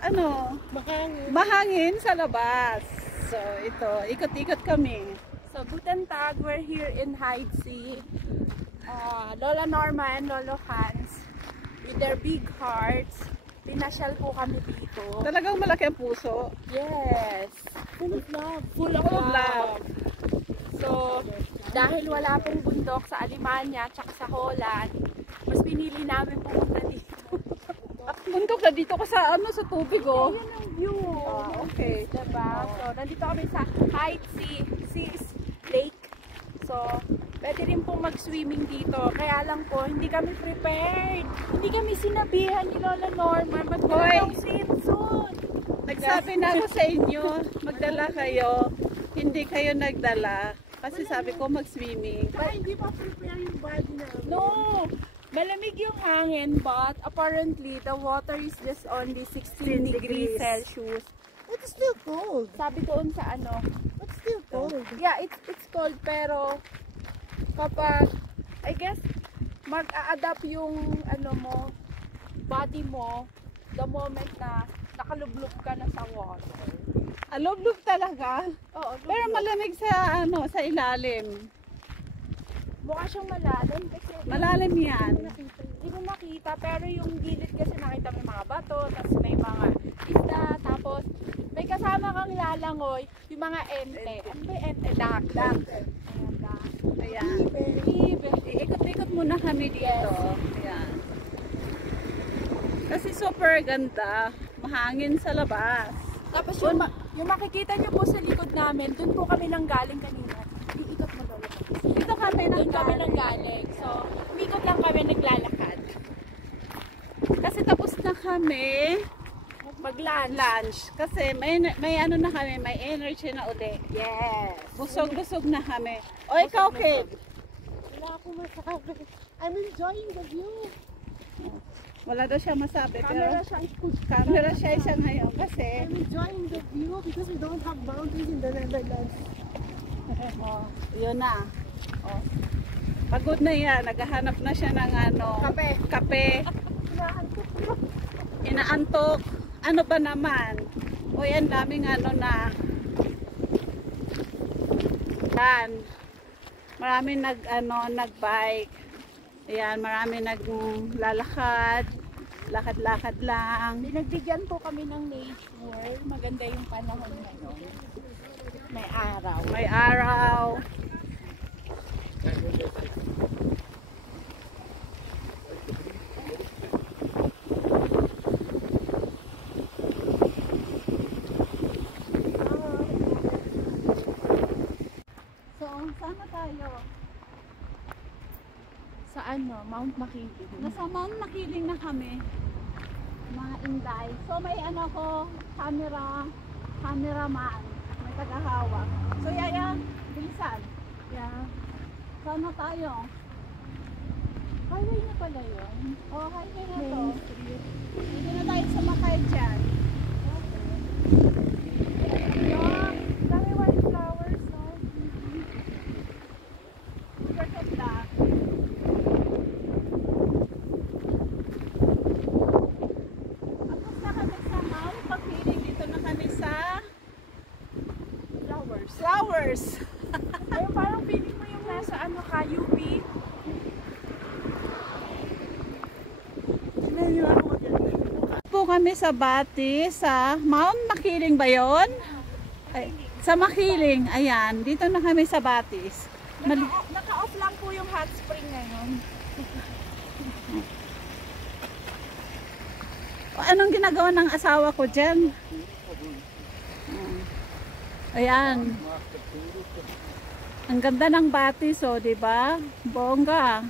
Ano? Mahangin sa labas. So, ito, ikot-ikot kami. So, guten Tag, we're here in Heidsieck. Lola Norman, Lolo Hans, with their big hearts, pinasyal po kami dito. Talagang malaki ang puso. Yes. Full of love. Full of love. So, dahil wala pong bundok sa Alemania at sa Holland, mas pinili namin pumunta dito. Bundok na dito ko sa sa tubig, oh. Ayan ang view. Okay. Diba? So, nandito kami sa Heidsieck Lake. So, pwede rin pong mag-swimming dito. Kaya lang po, hindi kami prepared. Hindi kami sinabihan ni Lola Norma. Mag-go swimsuit. Nagsabi na ako sa inyo, magdala kayo. Hindi kayo nagdala. Kasi sabi ko mag-swimming. Hindi pa prepare yung body na. No! Malamig yung hangin, but apparently the water is just only 16 degrees Celsius. It's still cold. Sabi doon sa It's still cold. Yeah, it's cold, pero kapag, I guess, mag-a-adapt yung body mo the moment na nakalublog ka na sa water. Lublog talaga? Oo, lublog. Pero malamig sa sa ilalim. Mukha siyang malalim kasi malalim yan. Hindi ko makita, pero yung gilid kasi nakita may mga bato, tapos may mga isda, tapos may kasama kang lalangoy, yung mga ente. Ano ba yung ente? Duck. Ayan. Ikot-ikot muna kami dito. Ayan. Kasi super ganda. Mahangin sa labas. Tapos yung makikita nyo po sa likod namin, dun po kami nanggaling kanina. Iikot mo doon. Dito kami nanggaling. So, umikot lang kami, naglalakad. Kasi tapos na kami mag-lunch. Kasi may na kami, may energy na uli. Yes. Busog na kami. O, ikaw, Kate? Wala akong masabi. I'm enjoying the view. Wala daw siya masabi, pero camera siya isa ngayon kasi I'm enjoying the view because we don't have boundaries in the Netherlands. Yun na. Pagod na yan, naghahanap na siya ng kape. Inaantok. Ano ba naman? O yan, daming na yan. Maraming nag-bike. Ayan, maraming naglalakad. Lakad-lakad lang. Pinagbigyan po kami ng nature. Maganda yung panahon ngayon. May araw. So, sana tayo? Sa Mount Makiling. Nasa Mount Makiling na kami. Mga Inday. So, may cameraman. May tagahawak. So, Yaya, bilisan. Yeah. Sana tayo? Highway na pala yun. Highway na to. Hindi na tayo sumakay dyan. Okay. Dami white flowers, no? Super ganda. Tapos na kami sa Mount Makiling. Dito na kami sa Flowers. Ayun, parang feeling mo yung nasa UP. Po kami sa Bati, sa Mount Makiling ba yun? Ay, sa Makiling, ayan. Dito na kami sa Batis. Naka-off lang po yung hot spring ngayon. Anong ginagawa ng asawa ko dyan? Ayan. Ang ganda ng Batis, di ba? Bongga.